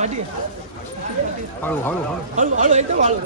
हळू हळू हळू हळू हळू एकदम हळू.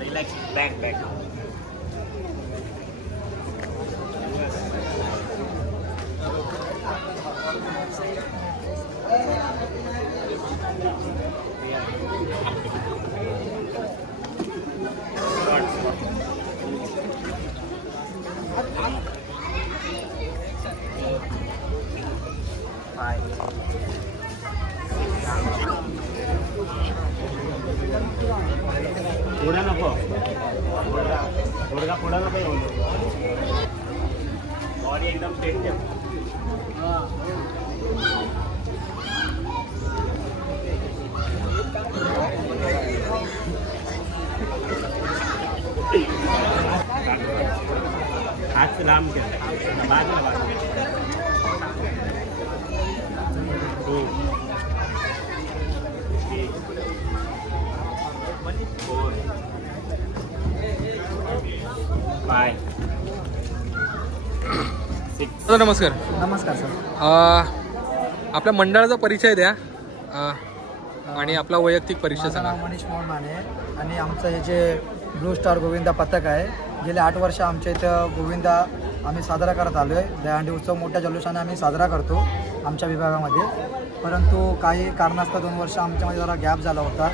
रिलॅक्स बॅक बॅक पुढे नको गुडघा पुढे नको येऊ बॉडी एकदम स्ट्रेट ठेव हात लांब ठेव बाजूला बाय. नमस्कार. नमस्कार सर. आपल्या मंडळाचा परिचय द्या आणि आपला वैयक्तिक परिचय सांगा. मनीष मोहन माने आणि आमचं हे जे ब्लू स्टार गोविंदा पथक आहे गेले 8 वर्ष आमच्या इथं गोविंदा आम्ही साजरा करत आलो आहे. दहीहंडी उत्सव मोठ्या जल्लोषाने आम्ही साजरा करतो आमच्या विभागामध्ये. परंतु काही कारणास्तव 2 वर्ष आमच्यामध्ये जरा गॅप झाला होता.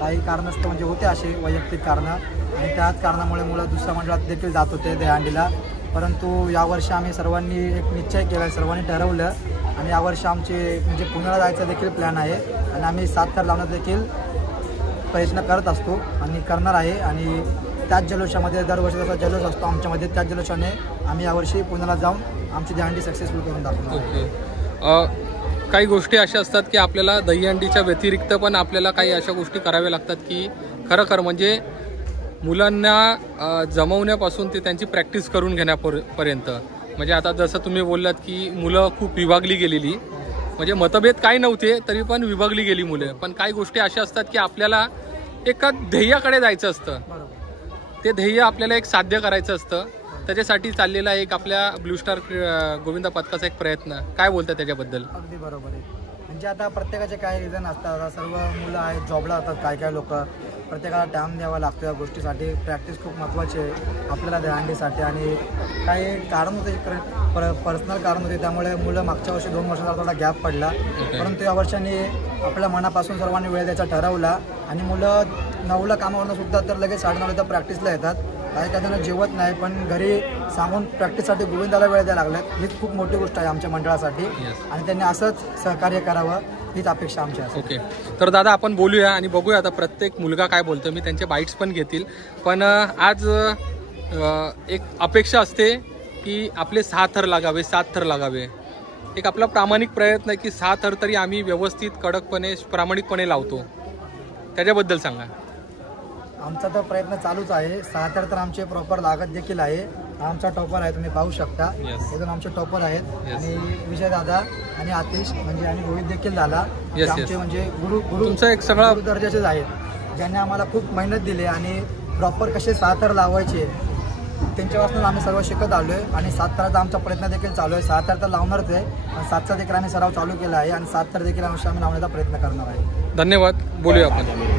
काही कारणास्तव म्हणजे होते असे वैयक्तिक कारणं आणि त्याच कारणामुळे मुलं दुसऱ्या मंडळात देखील जात होते दहीहंडीला. परंतु यावर्षी आम्ही सर्वांनी एक निश्चय केला, सर्वांनी ठरवलं आणि यावर्षी आमचे म्हणजे पुण्याला जायचा देखील प्लॅन आहे आणि आम्ही 7 थर लावण्याचा देखील प्रयत्न करत असतो आणि करणार आहे. आणि त्याच जल्लोषामध्ये दरवर्षी जसा जल्लोष असतो आमच्यामध्ये त्याच जल्लोषाने आम्ही यावर्षी पुण्याला जाऊन आमची दहीहंडी सक्सेसफुल करून दाखवतो. ओके. काही गोष्टी अशा असतात की आपल्याला दहीहंडीच्या व्यतिरिक्त पण आपल्याला काही अशा गोष्टी कराव्या लागतात की खरं म्हणजे मुलांना जमवण्यापासून ते त्यांची प्रॅक्टिस करून घेण्यापर्यंत. म्हणजे आता जसं तुम्ही बोललात की मुलं खूप विभागली गेलेली, म्हणजे मतभेद काही नव्हते तरी पण विभागली गेली मुलं. पण काही गोष्टी अशा असतात की आपल्याला एका ध्येयाकडे जायचं असतं, ते ध्येय आपल्याला एक साध्य करायचं असतं. त्याच्यासाठी चाललेला एक आपल्या ब्लू स्टार गोविंदा पथकाचा एक प्रयत्न. काय बोलतात त्याच्याबद्दल? अगदी बरोबर आहे. म्हणजे आता प्रत्येकाचे काही रिझन असतात. आता सर्व मुलं आहेत, जॉबला जातात काय लोक, प्रत्येकाला टाईम द्यावा लागतो या गोष्टीसाठी. प्रॅक्टिस खूप महत्त्वाची आहे आपल्याला दहीहंडीसाठी. आणि काही कारण होते, पर्सनल कारण होते, त्यामुळे मुलं मागच्या वर्षी 2 वर्षाचा थोडा गॅप पडला. परंतु या वर्षाने आपल्या मनापासून सर्वांनी वेळ द्यायचा ठरवला आणि मुलं 9ला कामावरून सुद्धा तर लगेच 9:30 प्रॅक्टिसला येतात. काही त्यांना जेवत नाही पण घरी सांगून प्रॅक्टिससाठी गोविंदाला वेळ द्यायला लागल्यात. हीच खूप मोठी गोष्ट आहे आमच्या मंडळासाठी आणि त्यांनी असंच सहकार्य करावं हीच अपेक्षा आमची आहे. ओके. तर दादा आपण बोलूया आणि बघूया आता प्रत्येक मुलगा काय बोलतो. मी त्यांचे बाईट्स पण घेतील. पण आज एक अपेक्षा असते की आपले 6 थर लागावे, 7 थर लागावे. एक आपला प्रामाणिक प्रयत्न आहे की 6 थर तरी आम्ही व्यवस्थित कडकपणे प्रामाणिकपणे लावतो. त्याच्याबद्दल सांगा. आमचा तर प्रयत्न चालूच आहे. 6 थर तर आमचे प्रॉपर लागत देखील आहे. आमचा टॉपर आहे, तुम्ही पाहू शकता. एकदम आमचे टॉपर आहेत आणि विजय दादा आणि आतिश म्हणजे आणि रोहित देखील झाला. आमचे म्हणजे गुरु तुमचा एक सगळा दर्जाचेच आहेत, ज्यांनी आम्हाला खूप मेहनत दिली आणि प्रॉपर कसे 6 थर लावायचे त्यांच्यापासून आम्ही सर्व शिकत आलो आहे. आणि 7 थराचा आमचा प्रयत्न देखील चालू आहे. 6 थर तर लावणारच आहे, पण 7चा देखील आम्ही सराव चालू केला आहे आणि 7 थर देखील आम्ही लावण्याचा प्रयत्न करणार आहे. धन्यवाद. बोलूया आपण.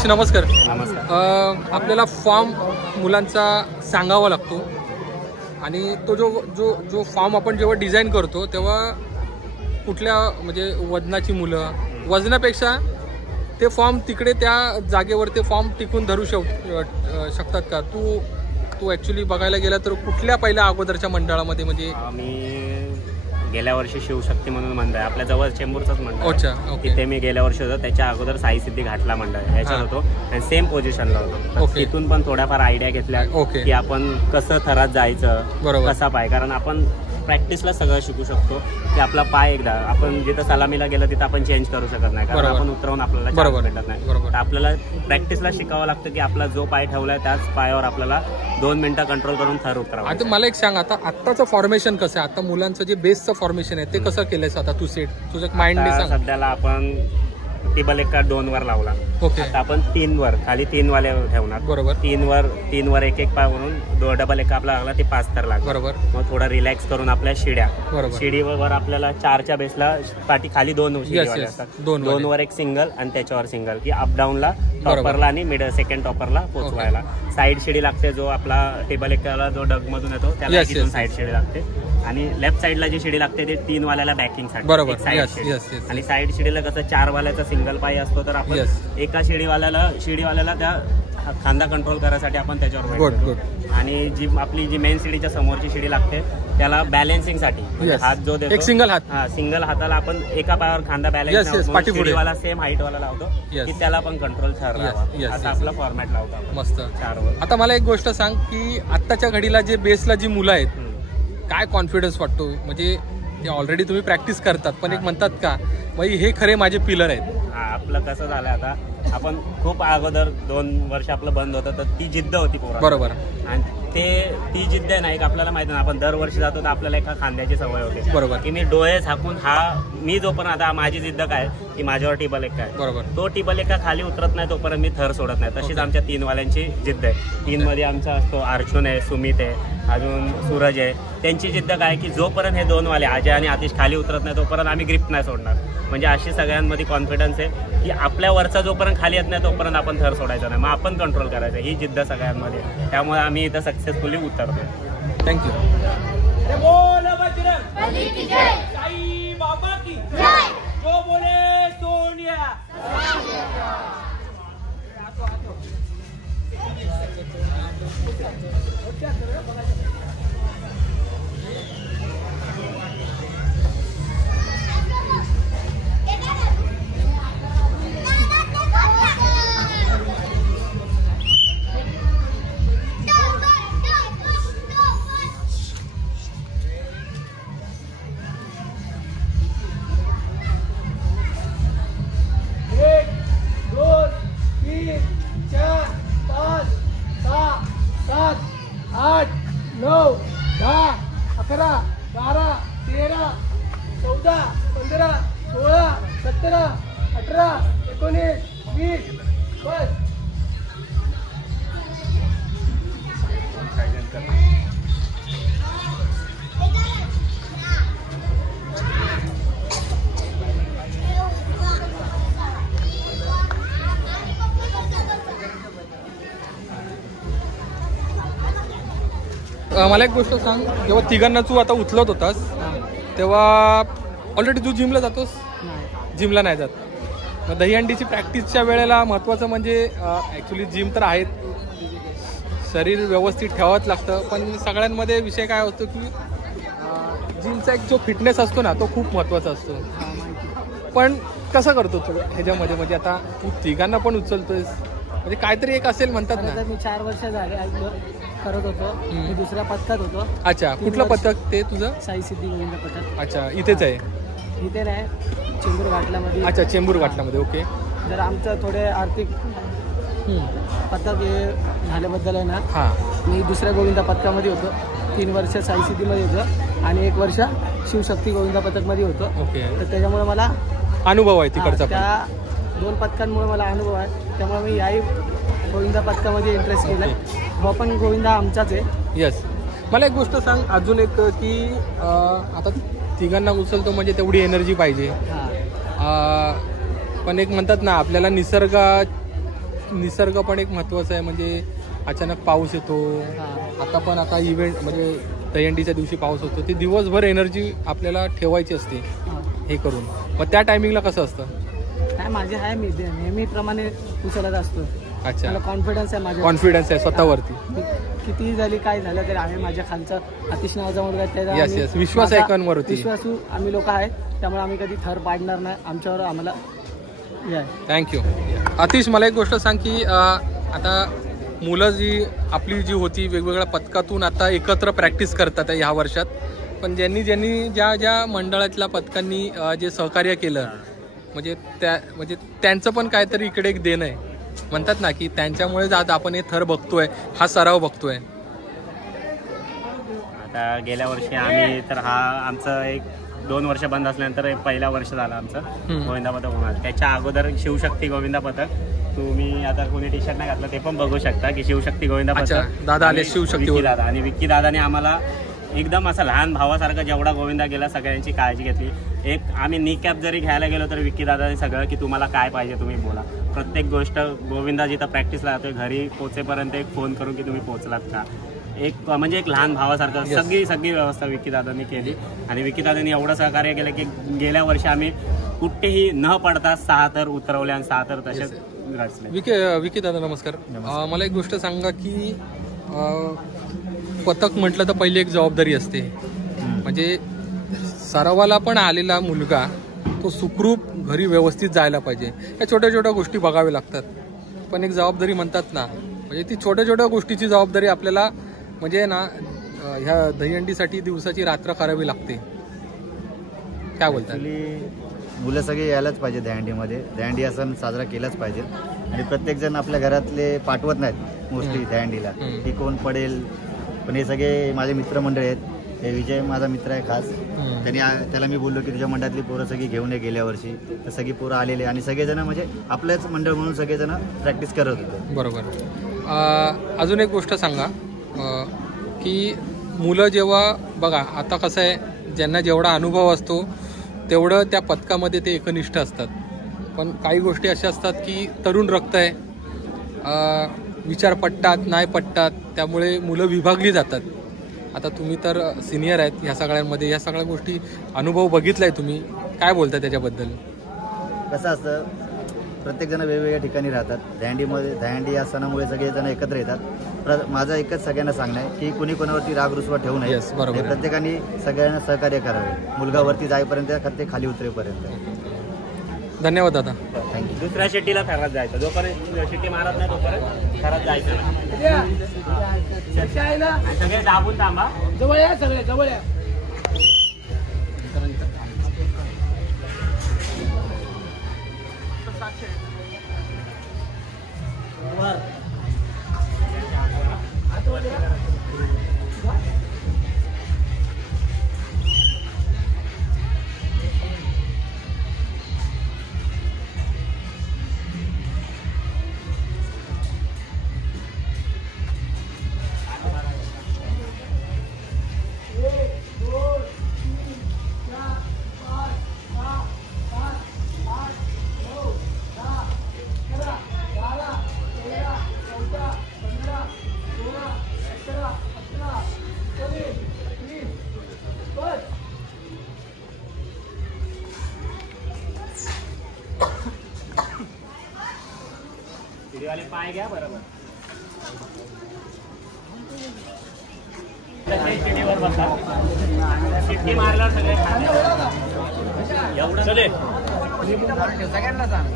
सतीश नमस्कार. नमस्कार. आपल्याला फॉर्म मुलांचा सांगावा लागतो आणि तो जो जो जो फॉर्म आपण जेव्हा डिझाईन करतो तेव्हा कुठल्या म्हणजे वजनाची मुलं वजनापेक्षा ते फॉर्म तिकडे त्या जागेवर ते फॉर्म टिकून धरू शकतात का? तू ॲक्च्युली बघायला गेला तर कुठल्या पहिल्या अगोदरच्या मंडळामध्ये म्हणजे मी गेल्या वर्षी शिवशक्ती म्हणून मंडळ आहे आपल्या जवळ चेंबूरचंच मंडळ आहे. अच्छा, ओके. तिथे मी गेल्या वर्षी होतो. त्याच्या अगोदर साई सिद्धी घाटला मंडळ ह्याच्यात होतो आणि सेम पोझिशनला होतो. ओके. तिथून पण थोड्याफार आयडिया घेतल्या ओके. की आपण कसं थरात जायचं, बरोबर. कसा पाय, कारण आपण प्रॅक्टिसला सगळं शिकू शकतो की आपला पाय एकदा आपण जिथं सलामीला गेलं तिथं आपण चेंज करू शकत नाही, कारण बरोबर. आपण उतरवून आपल्याला बरोबर. चान्स भेटत नाही. बरोबर. तर आपल्याला प्रॅक्टिसला शिकावं लागतं की आपला जो पाय ठेवलाय त्याच पायावर आपल्याला 2 मिनिटं कंट्रोल करून थर उतरावा. आता मला एक सांग, आता आत्ताचं फॉर्मेशन कसं आहे? आता मुलांचं जे बेसचं फॉर्मेशन आहे ते कसं केलंयस आता तू सेट तुझं माइंडने आता सांग. सध्याला आपण टेबल एका 2 वर लावला. ओके. आता आपण 3 वर खाली 3 वाले ठेवणार. बरोबर. 3 वर एक पाय म्हणून डबल एक आपला लागला ते 5 थर लागला. बरोबर. मग थोडा रिलॅक्स करून आपल्या शिड्या, बरोबर. शिडीवर आपल्याला 4च्या बेसला पाठी खाली 2 शिडीवाले yes. असतात. दोन 2 वर एक सिंगल आणि त्याच्यावर सिंगल की अप डाऊनला टॉपरला आणि मिडल सेकंड टॉपरला पोचवायला. साईड शिडी लागते, जो आपला टेबल एकाला जो डग मधून येतो त्याला yes. साईड शिडी लागते. आणि लेफ्ट साईडला जी शिडी लागते ते 3 वाल्याला बॅकिंग साठी. बरोबर. साईड yes, शिडी. yes, yes. आणि साईड शिडीला कसं 4 वाल्याचा सिंगल पाय असतो तर आपण yes. एका शिडीवाल्याला त्या खांदा कंट्रोल करायसाठी आपण त्याच्यावर गुड weight गुड. देतो. आणि जी मेन शिडीच्या समोरची शिडी लागते त्याला बॅलन्सिंग साठी म्हणजे Yes. हात जो देतो एक सिंगल हात. सिंगल हाताला आपण एका पायावर खांदा Yes, yes. बॅलन्स पाठीपुढे. शिडीवाला सेम हाईट वाला लावतो Yes. की त्याला पण कंट्रोल ठरवावा. yes, असा yes. आपला फॉर्मॅट लावतो आपण. मस्त. 4 वर. आता मला एक गोष्ट सांग की आत्ताच्या घडीला जे बेसला जी मुलं आहेत काय कॉन्फिडन्स वाटतो? म्हणजे ते ऑलरेडी तुम्ही प्रॅक्टिस करतात पण एक म्हणतात का म्हणजे हे खरे माझे पिलर आहेत. आपलं कसं झालंय आता, आपण खूप अगोदर 2 वर्ष आपलं बंद होतं तर ती जिद्द होती पोरा. बरोबर. आणि ती जिद्द आहे ना, एक आपल्याला माहिती ना, आपण दरवर्षी जातो तर आपल्याला एका खांद्याची सवय होते. बरोबर. की मी डोळे झाकून मी जोपर्यंत आता माझी जिद्द काय की माझ्यावर टेबल एक काय, बरोबर. तो टेबल एका खाली उतरत नाही तोपर्यंत मी थर सोडत नाही. तशीच आमच्या 3 वाल्यांची जिद्द आहे. 3 मध्ये आमचा असतो अर्जुन आहे, सुमित आहे, अजून सूरज आहे. त्यांची जिद्द काय की जोपर्यंत हे 2 वाले अजय आणि आतिश खाली उतरत नाही तोपर्यंत आम्ही ग्रिप नाही सोडणार. म्हणजे अशी सगळ्यांमध्ये कॉन्फिडन्स आहे की आपल्या वरचा जोपर्यंत खाली येत नाही तोपर्यंत आपण थर सोडायचा नाही, मग आपण कंट्रोल करायचं. ही जिद्द सगळ्यांमध्ये, त्यामुळे आम्ही इथं सक्सेसफुली उतरतो. थँक्यू. मला एक गोष्ट सांग, जेव्हा तिघांना तू आता उचलत होतास तेव्हा ऑलरेडी तू जिमला जातोस? जिमला नाही जात. मग दहीहंडीची प्रॅक्टिसच्या वेळेला महत्त्वाचं म्हणजे ॲक्च्युली जिम तर आहेत, शरीर व्यवस्थित ठेवावंच लागतं, पण सगळ्यांमध्ये विषय काय असतो की जिमचा एक जो फिटनेस असतो ना तो खूप महत्त्वाचा असतो. पण कसं करतो तू ह्याच्यामध्ये? म्हणजे आता तू तिघांना पण उचलतोयस म्हणजे काहीतरी एक असेल म्हणतात ना. मी 4 वर्ष झाले करत होतो. मी दुसऱ्या पथकात होतो. अच्छा, कुठलं पथक ते तुझं? साई सिद्धी गोविंद पथक. अच्छा, इथेच आहे? इथे नाही, चेंबूर घाटल्यामध्ये. अच्छा, चेंबूर घाटल्यामध्ये. ओके. जर आमचं थोडे आर्थिक पथक हे झाल्याबद्दल आहे ना, मी दुसऱ्या गोविंदा पथकामध्ये होतो. 3 वर्ष साई सिद्धीमध्ये होतो आणि 1 वर्ष शिवशक्ती गोविंदा पथकमध्ये होतो. ओके. तर त्याच्यामुळे मला अनुभव आहे तिकडचा. त्या 2 पथकांमुळे मला अनुभव आहे, त्यामुळे मी याही गोविंदा पथकामध्ये इंटरेस्ट केला. हा पण गोविंदा आमचाच आहे. यस. मला एक गोष्ट सांग अजून एक की आता तिघांना उचलतो म्हणजे तेवढी एनर्जी पाहिजे. पण एक म्हणतात ना आपल्याला निसर्ग पण एक महत्त्वाचा आहे, म्हणजे अचानक पाऊस येतो. आता इव्हेंट म्हणजे दहीहंडीच्या दिवशी पाऊस होतो, ती दिवसभर एनर्जी आपल्याला ठेवायची असते हे करून. मग त्या टायमिंगला कसं असतं? काय माझे आहे, मी नेहमीप्रमाणे उचलत असतो. अच्छा, मला कॉन्फिडन्स आहे, माझ्या कॉन्फिडन्स आहे स्वतःवरती. कितीही झाली काय झालं तरी आहे माझ्या खालचा आतिश नावाचा मुलगा आहे, त्याचा येस येस, विश्वास आहे एकांवरती. विश्वासू आम्ही लोक आहेत, त्यामुळे आम्ही कधी थर पाडणार नाही. आमच्यावर आम्हाला हे आहे. थँक्यू. आतिश, मला एक गोष्ट सांग की आता मुलं जी आपली जी होती वेगवेगळ्या पथकातून आता एकत्र प्रॅक्टिस करतात ह्या वर्षात, पण ज्यांनी ज्या मंडळातल्या पथकांनी जे सहकार्य केलं, म्हणजे त्यांचं पण काहीतरी इकडे एक देणं आहे. म्हणतात ना की त्यांच्यामुळेच आज आपण हे थर बघतोय, हा सराव बघतोय. आता गेल्या वर्षी आम्ही तर हा आमचं 1-2 वर्ष बंद असल्यानंतर पहिला वर्ष झालं आमचं गोविंदा पथक होणार. त्याच्या अगोदर शिवशक्ती गोविंदा पथक, तुम्ही आता कोणी टी शर्ट नाही घातलं ते पण बघू शकता की शिवशक्ती गोविंदा पथक दादा आले, शिवशक्ती दादा. आणि विक्की दादाने आम्हाला एकदम असं लहान भावासारखं जेवढा गोविंदा गेला सगळ्यांची काळजी घेतली. एक आम्ही नी कॅप जरी घ्यायला गेलो तर विक्की दादाने सगळं की तुम्हाला काय पाहिजे तुम्ही बोला. प्रत्येक गोष्ट गोविंदा जिथं प्रॅक्टिसला जातोय घरी पोहोचेपर्यंत एक फोन करून की तुम्ही पोहोचलात का, म्हणजे एक लहान भावासारखं सगळी व्यवस्था विक्की दादांनी केली. आणि विक्की दादांनी एवढं सहकार्य केलं की गेल्या वर्षी आम्ही कुठेही न पडता 6 थर उतरवले आणि 6 थर तसेच रचले. विकी दादा नमस्कार. मला एक गोष्ट सांगा की पथक म्हटलं तर पहिली एक जबाबदारी असते, म्हणजे सरावाला पण आलेला मुलगा तो सुखरूप घरी व्यवस्थित जायला पाहिजे. या छोट्या छोट्या गोष्टी बघाव्या लागतात, पण एक जबाबदारी म्हणतात ना, म्हणजे ती छोट्या छोट्या गोष्टीची जबाबदारी आपल्याला म्हणजे ना ह्या दहीहंडीसाठी दिवसाची रात्र करावी लागते. काय बोलतात? मुलं सगळे यायलाच पाहिजे दहीहंडीमध्ये. दहीहंडी हा सण साजरा केलाच पाहिजे. आणि प्रत्येकजण आपल्या घरातले पाठवत नाहीत मोस्टली दहीहंडीला की कोण पडेल, पण हे सगळे माझे मित्रमंडळी आहेत. हे विजय माझा मित्र आहे खास, त्याला मी बोललो की तुझ्या मंडळातली पोरं सगळी घेऊन ये गेल्या वर्षी, तर सगळी पोरं आलेले आणि सगळेजण म्हणजे आपलंच मंडळ म्हणून सगळेजण प्रॅक्टिस करत होते. बरोबर. अजून एक गोष्ट सांगा की मुलं जेव्हा बघा आता कसं आहे, ज्यांना जेवढा अनुभव असतो तेवढं त्या पथकामध्ये ते एकनिष्ठ असतात, पण काही गोष्टी अशा असतात की तरुण रक्त आहे, विचार पटतात नाही पटतात, त्यामुळे मुलं विभागली जातात. आता तुम्ही तर सिनियर आहेत ह्या सगळ्यांमध्ये, ह्या सगळ्या गोष्टी अनुभव बघितलाय तुम्ही, काय बोलता त्याच्याबद्दल? कसं असतं, प्रत्येकजण वेगवेगळ्या ठिकाणी राहतात. दहीहंडी या सणामुळे सगळेजण एकत्र येतात. माझं एकच सगळ्यांना सांगणं आहे की कुणी कोणावरती राग रुसवा ठेवू नये. बरोबर. प्रत्येकाने सगळ्यांना सहकार्य करावे, मुलगा वरती जाईपर्यंत ते खाली उतरेपर्यंत. धन्यवाद दादा. थँक्यू. दुसऱ्या शिट्टीला थरात जायचं, जोपर्यंत शिट्टी मारत नाही तोपर्यंत थरात जायचं नाही. सगळे दाबून थांबा. जवळ या, सगळे जवळ या. वाले पाय घ्या बरोबर. शिट्टीवर बसा. शिट्टी मारल्यावर सगळे एवढं चले सगळ्यांना सांग.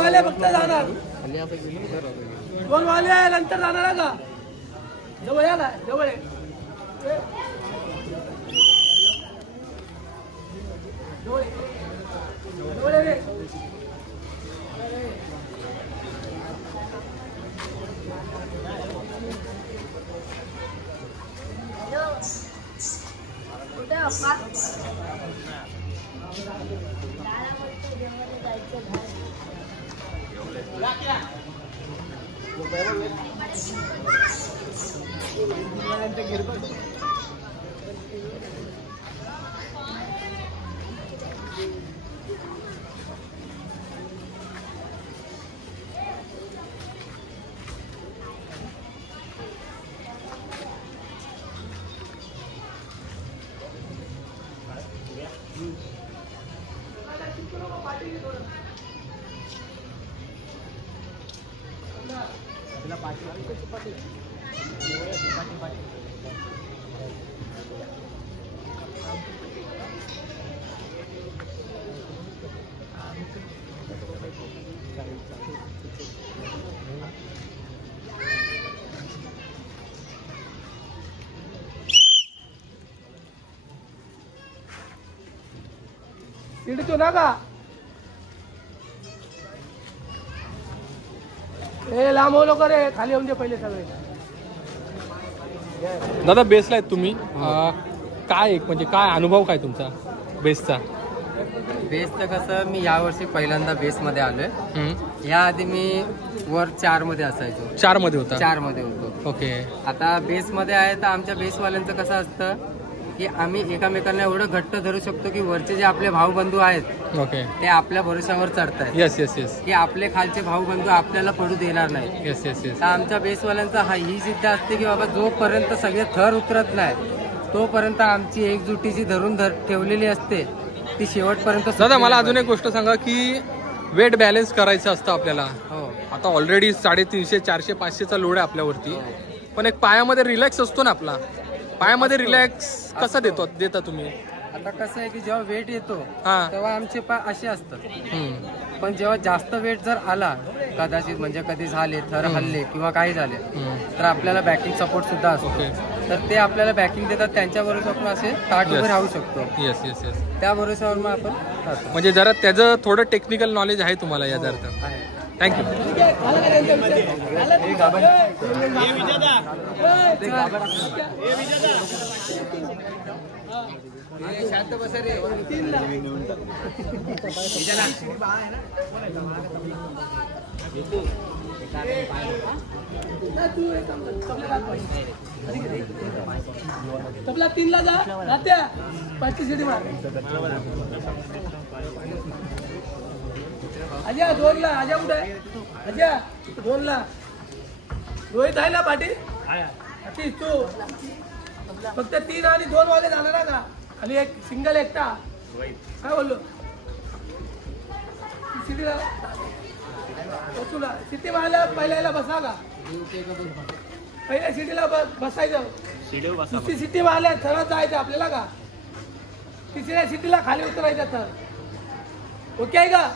वाले फक्त जाणार, 2 वाले नंतर जाणार का? जवळ या ना, जवळ ये. जवळ ये. जवळ ये रे. कुठे अप्पा? तिडतो ना का? हे लांब हो लोक रे, खाली येऊन दे पहिले सगळे. दादा बेसला आहेत तुम्ही, काय एक म्हणजे काय अनुभव काय तुमचा बेसचा? बेसचं कसं, मी यावर्षी पहिल्यांदा बेसमध्ये आलोय. याआधी मी वर 4 मध्ये असायचो. 4 मध्ये होता? 4 मध्ये होतो. ओके. आता बेसमध्ये आहे तर आमच्या बेसवाल्यांचं कसं असतं की आम्ही एकमेकांना एवढं घट्ट धरू शकतो की वरचे जे आपले भाऊ बंधू आहेत, ओके, ते आपल्या भरोशावर चढतायत. Yes yes yes. की आपले खालचे भाऊ बंधू आपल्याला पडू देणार नाही. Yes yes yes. तर आमच्या बेसवाल्यांचा ही जिद्द असते की बाबा जोपर्यंत सगळे थर उतरत नाही तोपर्यंत आमची एकजुटीची धरून ठेवलेली असते ती शेवटपर्यंत. दादा मला अजून एक गोष्ट सांगा की वेट बॅलन्स करायचं असतं आपल्याला. हो. आता ऑलरेडी 350, 400, 500चा लोड आहे आपल्यावरती, पण एक पायामध्ये रिलॅक्स असतो ना आपला, पायामध्ये रिलॅक्स कसा देता तुम्ही? आता कसं आहे की जेव्हा वेट येतो हा. तेव्हा आमचे पाय असे असतात. पण जेव्हा जास्त वेट जर आला कदाचित, म्हणजे कधी झाले थर हल्ले किंवा काही झाले, तर आपल्याला बॅकिंग सपोर्ट सुद्धा असतो. तर ते आपल्याला बॅकिंग देतात, त्यांच्या भरोश्यावर आपण असे ताट उभे राहू शकतो. Yes yes yes. त्या भरोश्यावर मग आपण राहतो. म्हणजे जरा त्याचं थोडं टेक्निकल नॉलेज आहे तुम्हाला याचा अर्थ. थँक्यू. शांत बसा रे. तबला 3ला जा राहत्या 5ची सिटी मार. अजय 2ला. अजय कुठे आहे? अजय 2ला. रोहित आहे ना पाटील? अतिश तू फक्त 3 आणि 2 वाले जाणार का? खाली एक सिंगल एकटा काय बोललो? सिटीला सिटी मारल्या पहिल्याला बसा का? पहिल्या सिटीला बसायचं. दुसरी सिटी मारल्या सरळ जायचं आपल्याला का? तिसऱ्या सिटीला खाली उतरायचं. तर ओके आहे का?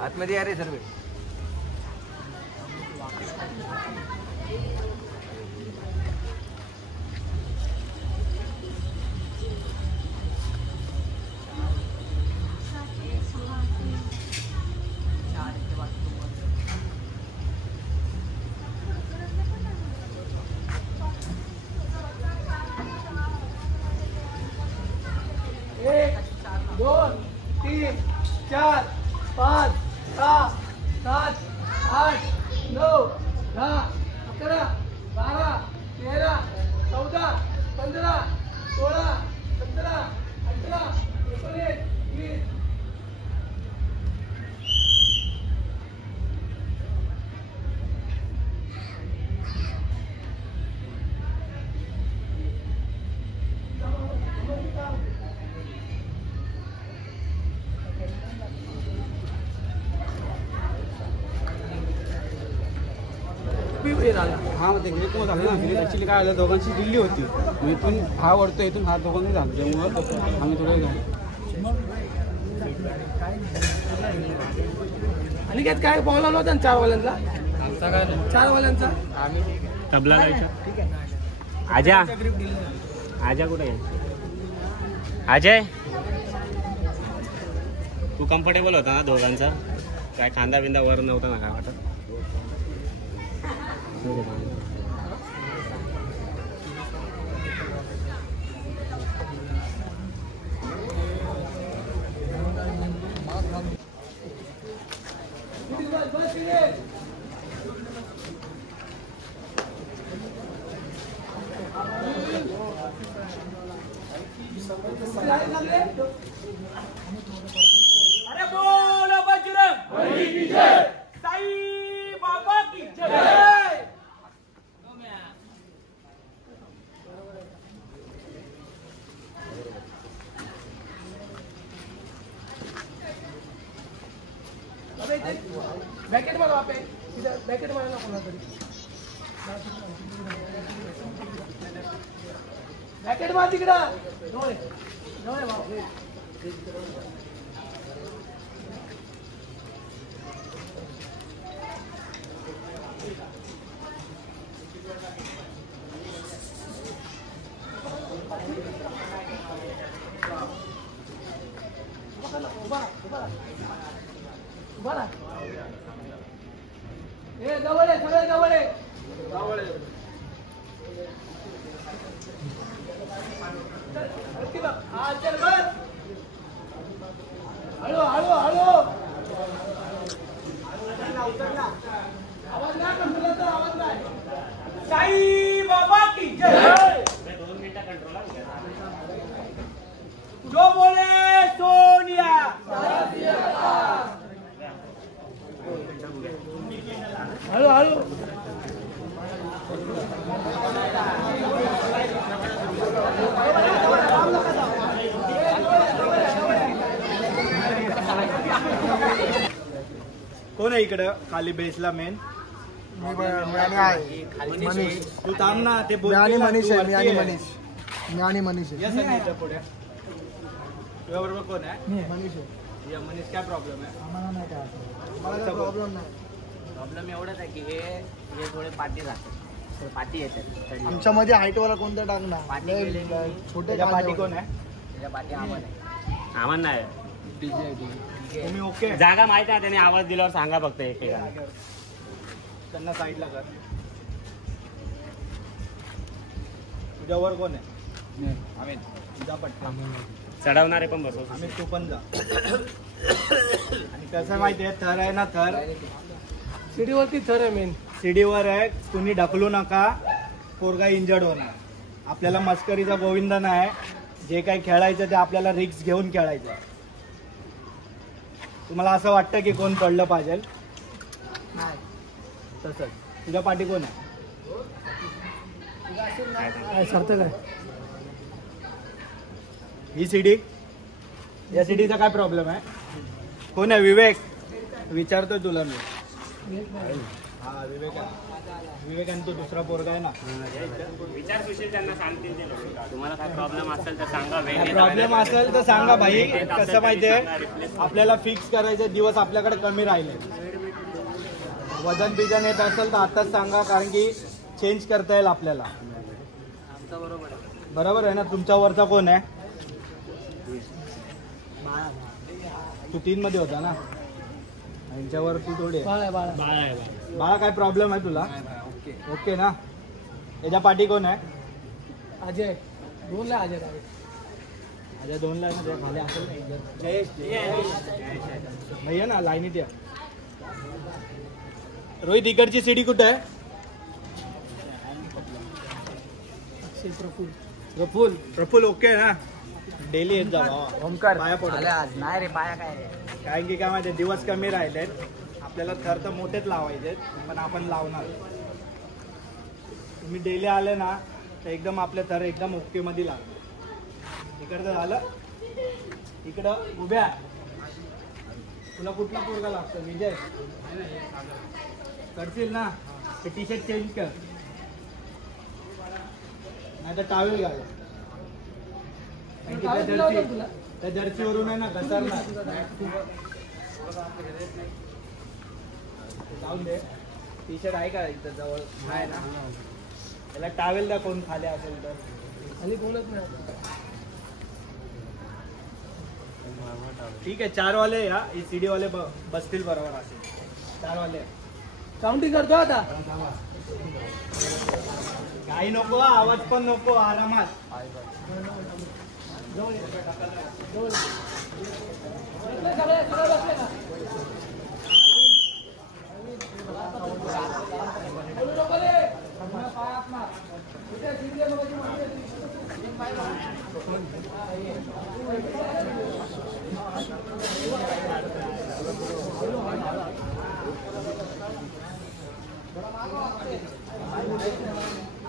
आतमध्ये या रे सर्व. एक 2 3 4 5 6 7 8 9 10 11 12 13 14 15 16 हे झाला हा मग ते ग्रेट मध्ये झालं ना. ग्रेट ॲक्च्युली काय झालं, दोघांची दिल्ली होती. मग इथून हा वरतो, इथून हा दोघांनी झालं. त्यामुळं आम्ही थोडं आणि काय बॉल आला होता ना 4 वाल्यांचा, आमचा काय नाही. 4 वाल्यांचा तबला लावायचा. आजा आजा कुठे आहे? अजय तू कम्फर्टेबल होता ना दोघांचा? काय खांदा बिंदा वर नव्हता ना काय वाटत? अरे बोल बजरंग बली की जय, साई बाबा की जय. बॅकेट मारा बापे, बॅकेट मारा ना कोणातरी. बॅकेट मार तिकडं. डोळे डोळे बापरे. बरं हे जवळ आहे, सगळे जवळ आहे. हा चल बस. हळू हळू हळू. आवाज नाही कंट्रोलचा, आवाज नाही. साई बाबा की जय. 2 मिनिटं कंट्रोल. जो बोले सोनिया. हळू हळू. कोण आहे इकडं खाली बेसला मेन? तू थांब ना, ते बोलतोय ना, तू वरती आहे. मी आणि मनीष या संगीता पुढे. तुझ्या बरोबर कोण आहे? मनीष आहे. या मनीष, काय प्रॉब्लेम आहे? आम्हाला नाही काय मला प्रॉब्लेम नाही. प्रॉब्लेम एवढाच आहे की हे थोडे पाठी राहतात, पाठी येतात. आमच्यामध्ये हाईटवाला कोणतं टाकणार? पाठी गेले छोटे त्याच्या पाठी कोण आहे? त्याच्या पाठी आम्हाला आहे. आम्हाला नाही. तुम्ही ओके? जागा माहिती आहे, त्याने आवाज दिल्यावर सांगा फक्त एकेकाला. त्यांना साईडला कर. तुझ्यावर कोण आहे? आम्ही. जा पटकन. चढवणारे पण बसव. आम्ही, तू पण जा. आणि कसं माहिती आहे, थर आहे ना, थर सीडीवरती थर आहे मेन. सीडीवर आहे. तुम्ही ढकलू नका, पोरगा इंजर्ड होणार. आपल्याला मस्करीचा गोविंद नाही. जे काही खेळायचं ते आपल्याला रिक्स घेऊन खेळायचं. तुम्हाला असं वाटतं की कोण पडलं पाहिजे? तसंच. तुझ्या पाठी कोण आहे? सार्थक आहे. ही सीडी, या सीडीचा काय प्रॉब्लेम आहे? कोण आहे? विवेक. विचारतोय तुला मी. हा विवेक आहे. विवेक आणि तो दुसरा पोरगा आहे ना. विचार सुशील, त्यांना सांगतील ते लोक. तुम्हाला काय प्रॉब्लेम असेल तर सांगा. प्रॉब्लेम असेल तर सांगा भाई. कसं माहितीये, आपल्याला फिक्स करायचे दिवस आपल्याकडे कमी राहिले. वजन बिजन येत असेल तर आताच सांगा, कारण की चेंज करता येईल आपल्याला. बरोबर आहे ना? तुमच्यावरचा कोण आहे? तू 3 मध्ये होता ना. यांच्यावर तू थोडी आहे. बाळा, काय प्रॉब्लेम आहे तुला? ओके ना? याच्या पाठी कोण आहे? अजय 2ला. अजय अजय 2ला आहे ना. त्या खाली असेल भैया ना, लाईनीत या. रोहित, इकडची सीडी कुठे आहे? प्रफुल ओके आहे ना? डेली येत जा भावा. ओमकार पाया पडू. आज नाही रे, पाया काय रे. कारण की काय माहिती, दिवस कमी राहिलेत. आपल्याला थर तर मोठेच लावायचे, पण आपण लावणार. तुम्ही डेली आले ना तर एकदम आपले थर एकदम ओके मध्ये लागले. इकडचं झालं. इकडं उभ्या. तुला कुठला पोरगा लागतो? विजय करशील ना? ते टी शर्ट चेंज कर, नाही तर टावेल घाल. त्या जर्सीवरून आहे ना घसरणार. जाऊन दे. टी शर्ट आहे का इथं जवळ? आहे ना. त्याला टावेल द्या कोण खाली असेल तर. खाली कोणच नाही. ठीक आहे 4 वाले या, हे सीडी वाले बसतील बरोबर असेल. 4 वाले काउंटिंग करतो आता. काही नको, आवाज पण नको, आरामात.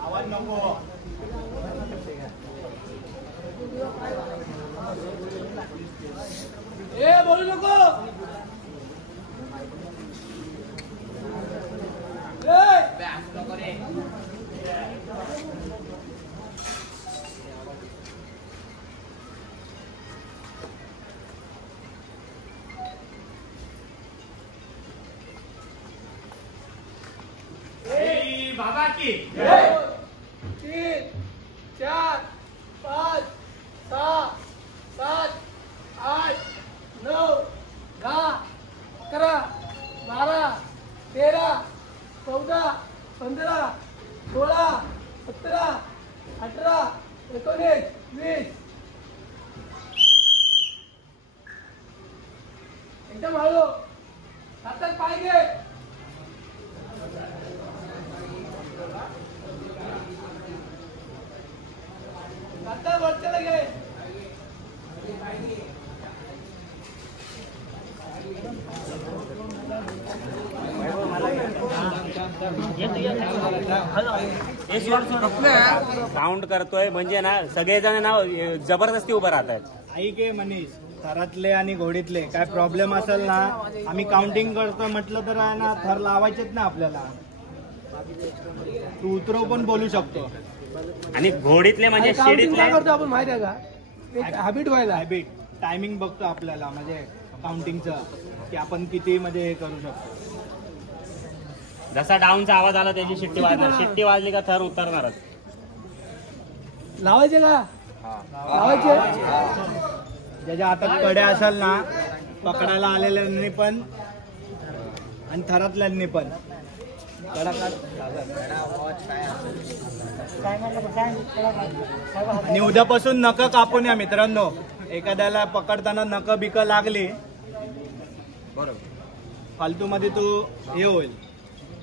आवाज नको. बोलू नको. बाबा की 3 4 5 6 7 8 9 10 11 12 13 14 15 16 17 18 19 20. एकदम हळू. हातात पाय घे. आता वरच्याला घे. काउंट करतोय म्हणजे ना सगळेजण ना जबरदस्ती उभं राहतात. ऐक आहे मनीष, थरातले आणि घोडीतले काय प्रॉब्लेम असेल ना, आम्ही काउंटिंग करतो म्हटलं तर आहे ना, थर लावायचेच ना आपल्याला. तू उतरव पण बोलू शकतो. आणि घोडीतले म्हणजे काउंटिंग शिडीतले का करतो आपण माहिती आहे का? एक हॅबिट व्हायला. हॅबिट टायमिंग बघतो आपल्याला, म्हणजे काउंटिंगचं की आपण किती मध्ये हे करू शकतो. जसा डाऊनचा आवाज आला त्याची शिट्टी वाजणार. शिट्टी वाजली का थर उतरणारच. लावायचे का? लावायचे. ज्याच्या हातात कडे असेल ना, पकडायला आलेल्यांनी पण आणि थरातल्यांनी पण आणि उद्यापासून नख कापून या मित्रांनो. एखाद्याला पकडताना नख बिक लागली फालतू मध्ये तू हे होईल.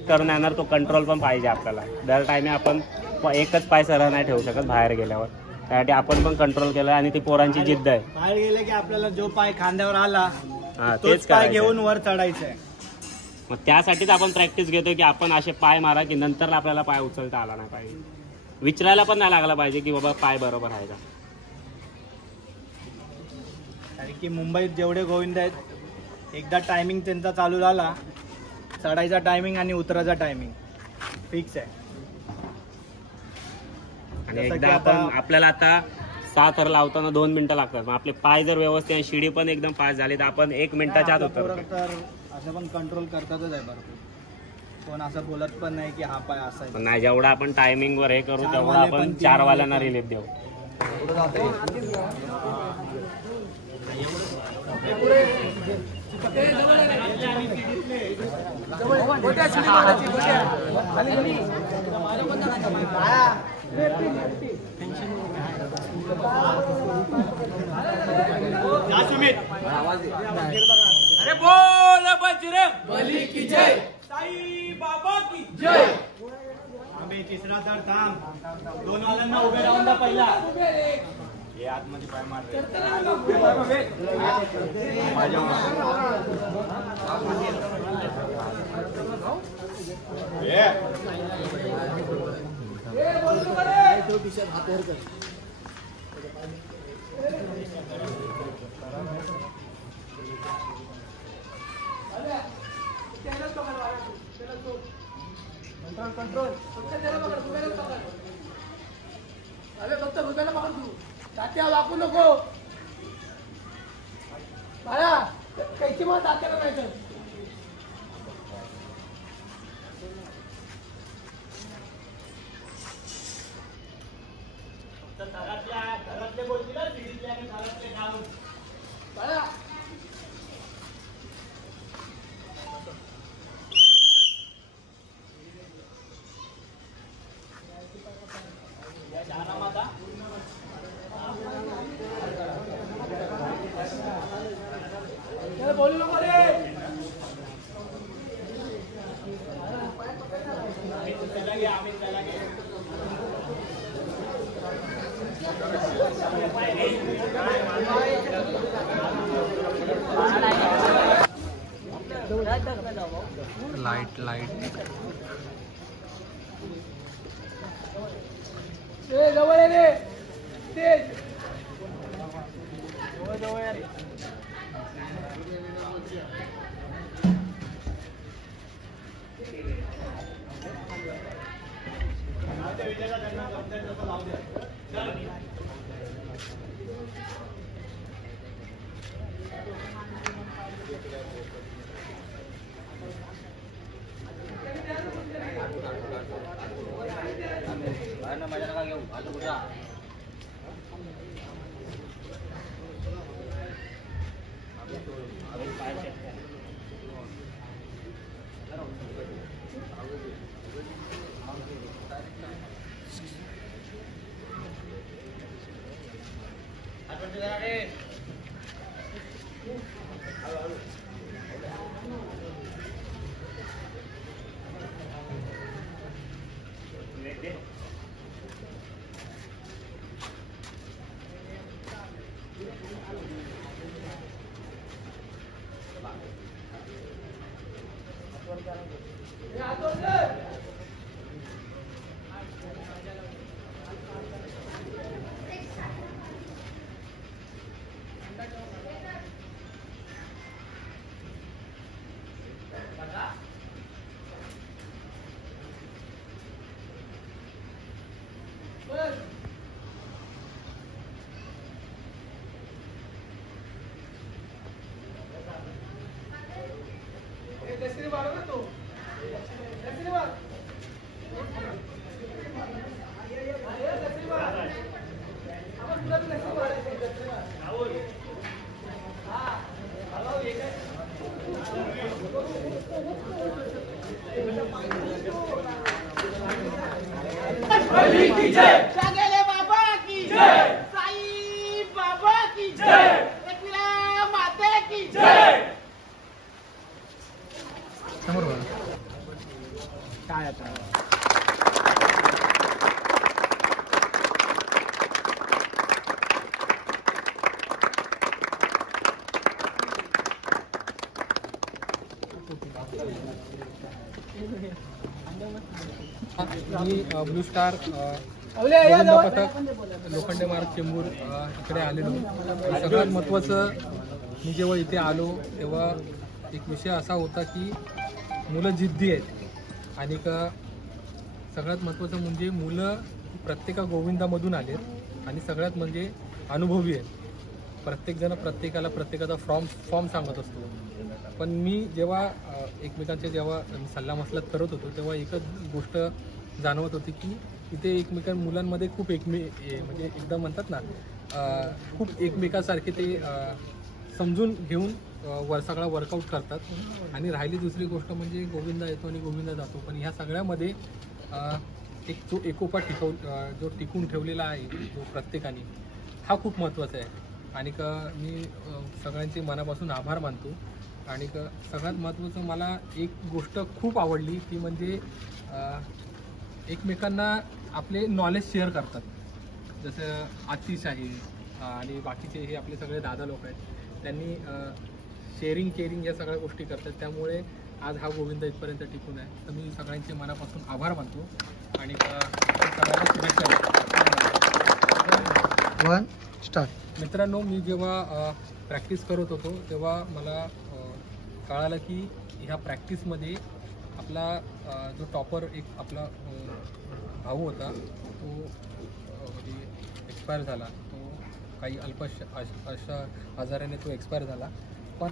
करून येणार तो कंट्रोल पण पाहिजे आपल्याला. दर टाइमे आपण एकच पाय सरळ नाही ठेवू शकत बाहेर गेल्यावर. त्यासाठी आपण पण कंट्रोल केलं आणि ती पोरांची जिद्द आहे. बाहेर गेले की आपल्याला जो पाय खांद्यावर आला तोच तेच पाय करायचं. घेऊन वर चढायचंय. मग त्यासाठीच आपण प्रॅक्टिस घेतो की आपण असे पाय मारा की नंतर आपल्याला पाय उचलता आला नाही पाहिजे. विचारायला पण नाही लागला पाहिजे की बाबा पाय बरोबर आहे का. कारण की मुंबईत जेवढे गोविंद आहेत, एकदा टायमिंग त्यांचा चालू झाला, चढायचा टायमिंग आणि उतरायचा टायमिंग फिक्स आहे. आणि एकदा आपण आपल्याला आता 6 थर लावताना 2 मिनिटं लागतात. मग आपले पाय जर व्यवस्थित आणि शिडी पण एकदम फास्ट झाली तर आपण 1 मिनिटाच्या आत उतरतो. तर असं पण कंट्रोल करतातच आहे भरपूर. कोण असं बोलत पण नाही की हा पाय असा आहे. नाही, जेवढा आपण टायमिंग वर हे करू तेवढा आपण 4 वाल्यांना रिलीफ देऊ. अरे बोल बजरंग बली की जय, साई बाबा की जय. आम्ही तिसरा तर थांब. 2 वाल्यांना उभे राहून द्या पहिला. हे आतमध्ये पाय मारते. थांबा तात्याला नाही तर घरातले बोलतील ना, पिढीतले आणि घरातले काम. बोलू नको रे. लाईट लाईट जवळ आहे रे तेज जवळ आहे रे. शागेले बाबा की जय, साई बाबा की जय, एकविरा माते की जय. समोर बघा. काय आता मी ब्लू स्टार गोविंदा पथक लोखंडे मार्ग चेंबूर इकडे आलेलो. सगळ्यात महत्त्वाचं मी जेव्हा इथे आलो तेव्हा एक विषय असा होता की मुलं जिद्दी आहेत आणि सगळ्यात महत्त्वाचं म्हणजे मुलं प्रत्येका गोविंदामधून आलेत आणि सगळ्यात म्हणजे अनुभवी आहेत. प्रत्येकजण प्रत्येकाचा फॉर्म सांगत असतो. पण मी जेव्हा एकमेकांचे जेव्हा सल्लामसलत करत होतो तेव्हा एकच गोष्ट जाणवत होती की इथे मुलांमध्ये खूप म्हणजे एकदम म्हणतात ना खूप एकमेकांसारखे ते समजून घेऊन सगळा वर्कआउट करतात. आणि राहिली दुसरी गोष्ट म्हणजे गोविंदा येतो आणि गोविंदा जातो, पण ह्या सगळ्यामध्ये एक जो एकोपा जो टिकून ठेवलेला आहे जो प्रत्येकाने, हा खूप महत्त्वाचा आहे. आणि मी सगळ्यांचे मनापासून आभार मानतो. आणि सगळ्यात महत्त्वाचं मला एक गोष्ट खूप आवडली ती म्हणजे एकमेकांना आपले नॉलेज शेअर करतात. जसं आतिश आहे आणि बाकीचे हे आपले सगळे दादा लोक आहेत, त्यांनी शेअरिंग केअरिंग या सगळ्या गोष्टी करतात. त्यामुळे आज हा गोविंदा इथपर्यंत टिकून आहे. तर मी सगळ्यांचे मनापासून आभार मानतो आणि सगळ्यांना शुभेच्छा. One start. मित्रांनो, मी जेव्हा प्रॅक्टिस करत होतो तेव्हा मला कळालं की ह्या प्रॅक्टिसमध्ये आपला जो टॉपर एक आपला भाऊ होता तो एक्सपायर झाला. तो काही अशा आजाराने तो एक्सपायर झाला. पण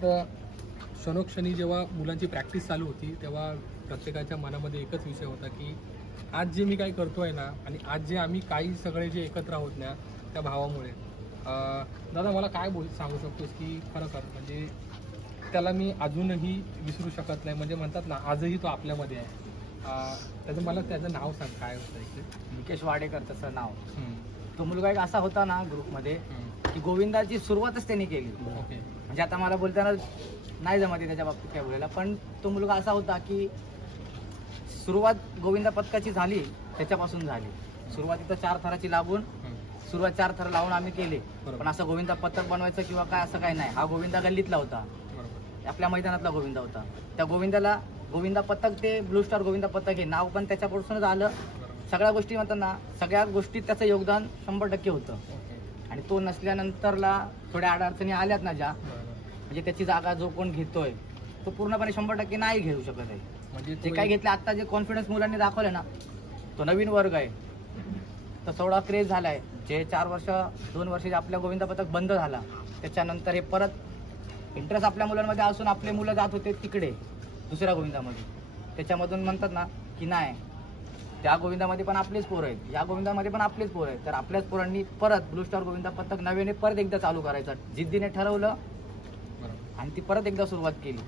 क्षणोक्षणी जेव्हा मुलांची प्रॅक्टिस चालू होती तेव्हा प्रत्येकाच्या मनामध्ये एकच विषय होता की आज जे मी काही करतोय ना आणि आज जे आम्ही काही सगळे जे एकत्र आहोत ना त्या भावामुळे दादा मला काय सांगू शकतोस की खरं म्हणजे त्याला मी अजूनही विसरू शकत नाही. म्हणजे म्हणतात ना आजही तो आपल्यामध्ये आहे. त्याचं नाव सांग काय होतं इथे. निकेश वाडेकर तसं नाव. तो मुलगा एक असा होता ना ग्रुपमध्ये की गोविंदाची सुरुवातच त्यांनी केली. म्हणजे आता मला बोलताना नाही जमते त्याच्या बाबतीत काय बोलायला, पण तो मुलगा असा होता की सुरुवात गोविंदा पथकाची झाली त्याच्यापासून झाली. सुरुवातीचं 4 थराची लागून सुरुवात 4 थर लावून आम्ही केले, पण असं गोविंदा पथक बनवायचं किंवा काय असं काही नाही. हा गोविंदा गल्लीतला होता, आपल्या मैदानातला गोविंदा होता. त्या गोविंदाला गोविंदा पथक ते ब्लू स्टार गोविंदा पथक हे नाव पण त्याच्यापासूनच आलं. सगळ्या गोष्टी म्हणतात ना सगळ्या गोष्टीत त्याचं योगदान 100% होतं. आणि तो नसल्यानंतरला थोड्या अडचणी आल्यात ना ज्या, म्हणजे त्याची जागा जो कोण घेतोय तो पूर्णपणे 100% नाही घेऊ शकत आहे. म्हणजे जे काय घेतलं आता जे कॉन्फिडन्स मुलांनी दाखवलं ना तो नवीन वर्ग आहे. तर थोडा क्रेज झालाय. जे 4 वर्ष 2 वर्ष आपल्या गोविंदा पथक बंद झाला त्याच्यानंतर हे परत इंटरेस्ट आपल्या मुलांमध्ये असून आपले मुलं जात होते तिकडे दुसऱ्या गोविंदामध्ये. त्याच्यामधून म्हणतात ना की नाही त्या गोविंदामध्ये पण आपलेच पोरं आहेत, या गोविंदामध्ये पण आपलेच पोरं आहेत. तर आपल्याच पोरांनी परत ब्लू स्टार गोविंदा पथक नव्याने परत एकदा चालू करायचं जिद्दीने ठरवलं आणि ती परत एकदा सुरुवात केली.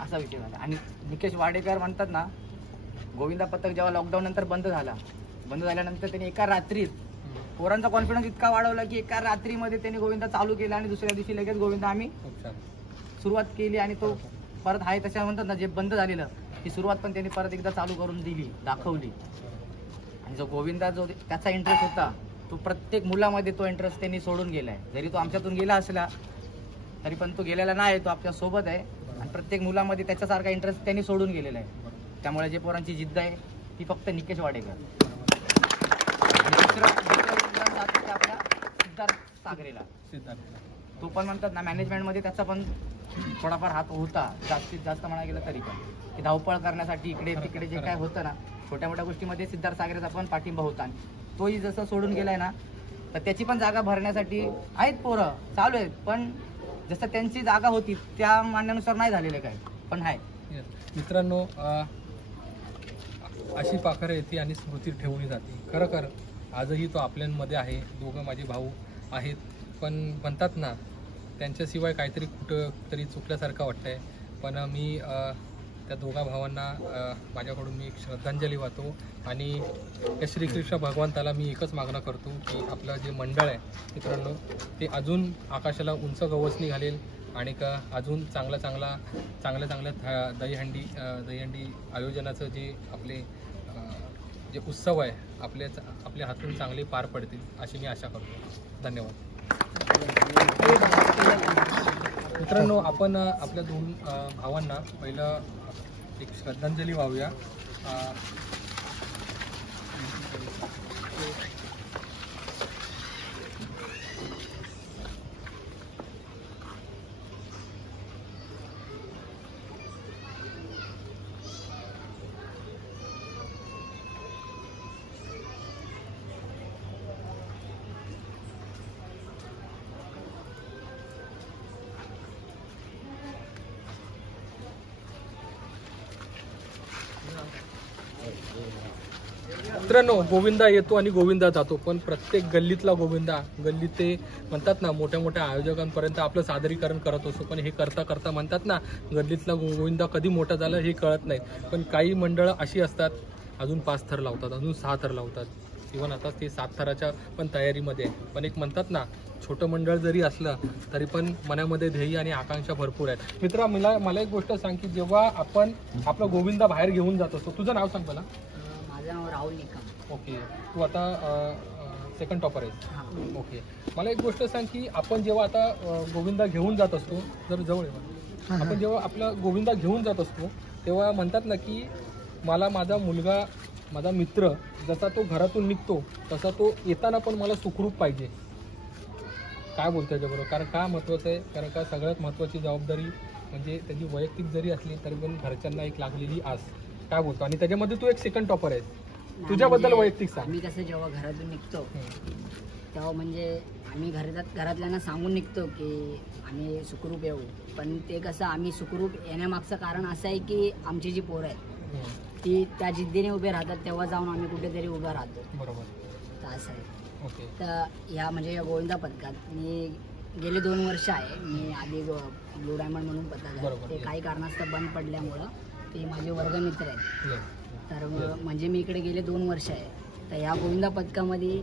असा विषय झाला. आणि निकेश वाडेकर म्हणतात ना गोविंदा पथक जेव्हा लॉकडाऊन नंतर बंद झाल्यानंतर त्यांनी एका रात्रीत पोरांचा कॉन्फिडन्स इतका वाढवला की एका रात्रीमध्ये त्यांनी गोविंदा चालू केला आणि दुसऱ्या दिवशी लगेच गोविंदा आम्ही सुरुवात केली. आणि तो परत आहे तशा म्हणतात ना जे बंद झालेलं ती सुरुवात पण त्यांनी परत एकदा चालू करून दिली, दाखवली. आणि जो गोविंदा जो त्याचा इंटरेस्ट होता तो प्रत्येक मुलामध्ये तो इंटरेस्ट त्यांनी सोडून गेलाय. जरी तो आमच्यातून गेला असला तरी पण तो गेलेला नाही, तो आपल्या सोबत आहे. आणि प्रत्येक मुलामध्ये त्याच्यासारखा इंटरेस्ट त्यांनी सोडून गेलेला आहे. त्यामुळे जे पोरांची जिद्द आहे ती फक्त निकेश वाडेकर. आपल्या सिद्धार्थ सागरेला तो पण म्हणतात ना मॅनेजमेंटमध्ये त्याचा पण थोडाफार हात होता जास्तीत जास्त म्हणा गेलं तरी पण की धावपळ करण्यासाठी इकडे तिकडे जे काय होतं ना छोट्या मोठ्या गोष्टीमध्ये सिद्धार्थ सागरेचा पण पाठिंबा होता. आणि तोही जसं सोडून गेलाय ना तर त्याची पण जागा भरण्यासाठी आहेत पोरं चालू आहेत, पण जसं त्यांची जागा होती त्या मान्यानुसार नाही झालेलं काय पण आहे. मित्रांनो अशी पाखरं येते आणि स्मृती ठेवली जाते. खरं आजही तो आपल्यांमध्ये आहे. दोघं माझे भाऊ आहेत, पण म्हणतात ना त्यांच्याशिवाय काहीतरी कुठं तरी चुकल्यासारखं वाटतंय. पण मी त्या दोघा भावांना माझ्याकडून मी एक श्रद्धांजली वाहतो. आणि या श्रीकृष्ण भगवंताला मी एकच मागणं करतो की आपलं जे मंडळ आहे मित्रांनो ते अजून आकाशाला उंच गवसणी घालेल आणि अजून चांगल्या दहीहंडी आयोजनाचं जे आपले जे उत्सव आहे आपल्या हातून चांगले पार पडतील अशी मी आशा करतो. धन्यवाद. मित्रांनो आपण आपल्या 2 भावांना पहिलं एक श्रद्धांजली वाहूया. मित्रांनो गोविंदा येतो आणि गोविंदा जातो, पण प्रत्येक गल्लीतला गोविंदा गल्लीत ते म्हणतात ना मोठ्या मोठ्या आयोजकांपर्यंत आपलं सादरीकरण करत असतो. पण हे करता करता म्हणतात ना गल्लीतला गोविंदा कधी मोठा झाला हे कळत नाही. पण काही मंडळं अशी असतात अजून 5 थर लावतात, अजून 6 थर लावतात, इव्हन आता ते 7 थराच्या पण तयारीमध्ये आहे. पण एक म्हणतात ना छोटं मंडळ जरी असलं तरी पण मनामध्ये ध्येय आणि आकांक्षा भरपूर आहेत. मित्रा मला एक गोष्ट सांग की जेव्हा आपण आपला गोविंदा बाहेर घेऊन जात असतो, तुझं नाव सांग मला. माझं नाव राहुल निकम. ओके, तू आता सेकंड टॉपर आहेस. ओके, मला एक गोष्ट सांग की आपण जेव्हा आता गोविंदा घेऊन जात असतो, जर जवळ आहे आपण जेव्हा आपला गोविंदा घेऊन जात असतो तेव्हा म्हणतात ना की मला माझा मुलगा माझा मित्र जसा तो घरातून निघतो तसा तो येताना पण मला सुखरूप पाहिजे. काय बोलतो याच्याबरोबर? कारण का महत्त्वाचं आहे? कारण का सगळ्यात महत्त्वाची जबाबदारी म्हणजे त्याची वैयक्तिक जरी असली तरी पण घरच्यांना एक लागलेली आस. काय बोलतो? आणि त्याच्यामध्ये तू एक सेकंड टॉपर आहेस, तुझ्याबद्दल वैयक्तिक सांग. मी कसं जेव्हा घरातून निघतो तेव्हा म्हणजे आम्ही घरातल्यांना सांगून निघतो की आम्ही सुखरूप येऊ, पण ते कसं आम्ही सुखरूप येण्यामागचं कारण असं आहे की आमची जी पोरं आहेत ती त्या जिद्दीने उभे राहतात, तेव्हा जाऊन आम्ही कुठेतरी उभं राहतो. बरोबर. तर असं आहे. ओके. तर ह्या म्हणजे या गोविंदा पथकात मी गेले 2 वर्ष आहे. मी आधी ब्लू डायमंड म्हणून पथक आहे, ते काही कारणास्तव बंद पडल्यामुळं ते माझे वर्गमित्र आहेत. तर म्हणजे मी इकडे गेले 2 वर्ष आहे. तर ह्या गोविंदा पथकामध्ये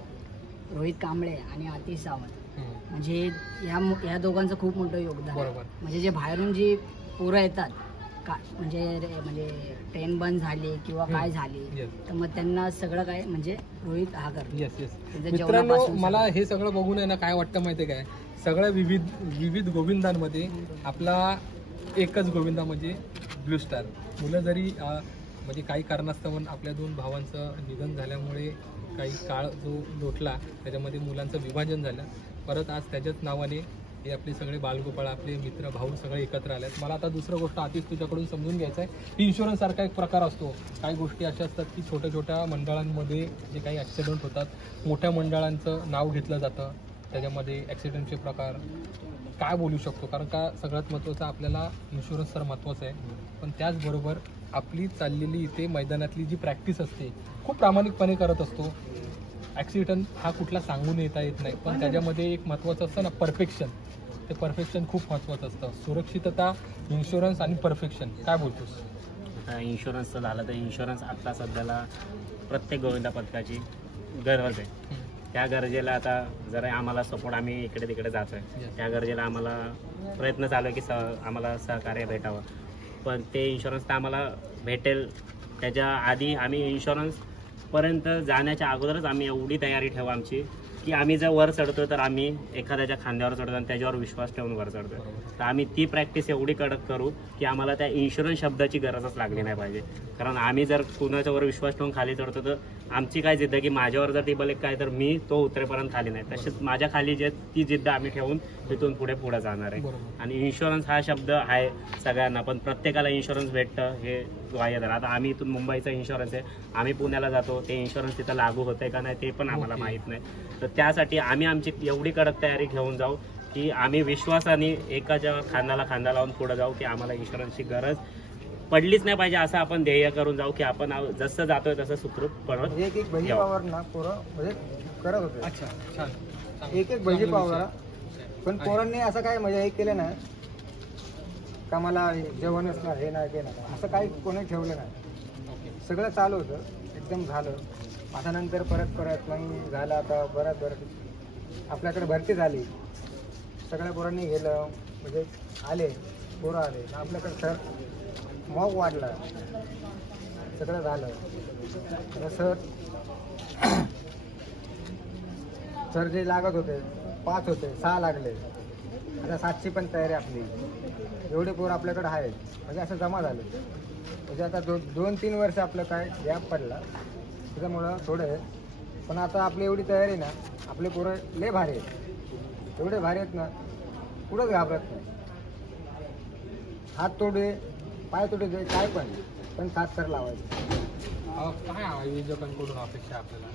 रोहित कांबळे आणि आतिश सावंत म्हणजे ह्या दोघांचं खूप मोठं योगदान आहे. म्हणजे जे बाहेरून जी पोरं येतात म्हणजे ट्रेन बंद झाली किंवा काय झाली तर मग त्यांना सगळं काय म्हणजे रोहित हा करतो. मित्रांनो, मला हे सगळं बघून आहे ना काय वाटतं माहिती आहे काय, सगळ्या विविध गोविंदांमध्ये आपला एकच गोविंदा म्हणजे ब्लू स्टार. मुलं जरी म्हणजे काही कारणास्तव आपल्या 2 भावांचं निधन झाल्यामुळे काही काळ जो लोटला त्याच्यामध्ये मुलांचं विभाजन झालं, परत आज त्याच्याच नावाने हे आपले सगळे बालगोपाळ आपले मित्र भाऊ सगळे एकत्र आले आहेत. मला आता दुसरं गोष्ट आतिश तुझ्याकडून समजून घ्यायचं आहे. इन्शुरन्स सारखा एक प्रकार असतो. काही गोष्टी अशा असतात की छोट्या छोट्या मंडळांमध्ये जे काही ॲक्सिडेंट होतात, मोठ्या मंडळांचं नाव घेतलं जातं, त्याच्यामध्ये ॲक्सिडेंटचे प्रकार काय बोलू शकतो? कारण का सगळ्यात महत्त्वाचं आपल्याला इन्शुरन्स तर महत्त्वाचं आहे, पण त्याचबरोबर आपली चाललेली इथे मैदानातली जी प्रॅक्टिस असते खूप प्रामाणिकपणे करत असतो. ॲक्सिडेंट हा कुठला सांगून येत नाही, पण त्याच्यामध्ये एक महत्त्वाचं असतं ना परफेक्शन, ते परफेक्शन खूप महत्त्वाचं असतं. सुरक्षितता, इन्शुरन्स आणि परफेक्शन काय बोलतोस? इन्शुरन्सचं झालं तर इन्शुरन्स आत्ता सध्याला प्रत्येक गोविंदा पथकाची गरज आहे. त्या गरजेला आता जरा आम्हाला सपोर्ट, आम्ही इकडे तिकडे जातो आहे, त्या गरजेला आम्हाला प्रयत्न चालू आहे की आम्हाला सहकार्य भेटावं. पण ते इन्शुरन्स तर आम्हाला भेटेल त्याच्या आधी आम्ही इन्शुरन्सपर्यंत जाण्याच्या अगोदरच आम्ही एवढी तयारी ठेवू आमची की आम्ही जर वर चढतो तर आम्ही एखाद्याच्या खांद्यावर चढतो आणि त्याच्यावर विश्वास ठेवून वर चढतो. तर आम्ही ती प्रॅक्टिस एवढी कडक करू की आम्हाला त्या इन्शुरन्स शब्दाची गरजच लागली नाही पाहिजे. कारण आम्ही जर कुणाच्यावर विश्वास ठेवून खाली चढतो तर आमची काय जिद्द की माझ्यावर जर टेबल एक काय तर मी तो उतरेपर्यंत खाली नाही, तसेच माझ्या खाली जे ती जिद्द आम्ही ठेवून तिथून पुढे जाणार आहे. आणि इन्शुरन्स हा शब्द आहे सगळ्यांना, पण प्रत्येकाला इन्शुरन्स भेटतं हे ग्वाह्य धरा. आता आम्ही इथून मुंबईचा इन्शुरन्स आहे, आम्ही पुण्याला जातो, ते इन्शुरन्स तिथं लागू होतंय का नाही ते पण आम्हाला माहीत नाही. तर त्यासाठी आम्ही आमची एवढी कडक तयारी घेऊन जाऊ की आम्ही विश्वासाने एकाच्या खांद्याला खांदा लावून पुढे जाऊ की आम्हाला इन्शुरन्सची गरज पडलीच नाही पाहिजे, असं आपण ध्येय करून जाऊ की आपण जसं जातोय तसं सुखरूप परत एक भजी पावर ना पोरं म्हणजे करत होते. अच्छा, छान. एक भजी पावर, पण पोरांनी असं काय म्हणजे हे केलं ना का मला जेवणच ना हे नाही ते नाही असं काही कोणी ठेवलं नाही. सगळं चालू होतं, एकदम झालं. आता नंतर परत मग झालं. आता बरं आपल्याकडे भरती झाली, सगळ्या पोरांनी गेलं म्हणजे आले, पोरं आले, आपल्याकडे सर मॉक वाढला, सगळं झालं. सर जे लागत होते 5 होते 6 लागले, आता 7ची पण तयारी आपली. एवढे पोरं आपल्याकडे आहेत म्हणजे असं जमा झालं. म्हणजे आता 2-3 वर्ष आपलं काय गॅप पडला त्याच्यामुळं थोडं आहे, पण आता आपली एवढी तयारी ना, आपले पोरं लय भारी आहेत, एवढे भारी आहेत ना, कुठंच घाबरत नाही. हात तोडे पाय तोडे काय पण 7 सर लावायचे. काय आयोजकांकडून अपेक्षा आपल्याला?